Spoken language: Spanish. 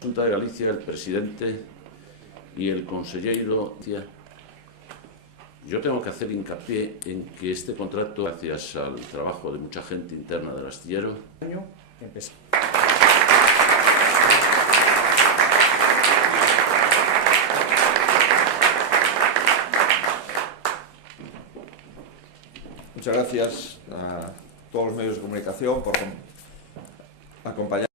Junta de Galicia, el presidente y el conselleiro. Yo tengo que hacer hincapié en que este contrato, gracias al trabajo de mucha gente interna del astillero, Muchas gracias a todos los medios de comunicación por acompañar.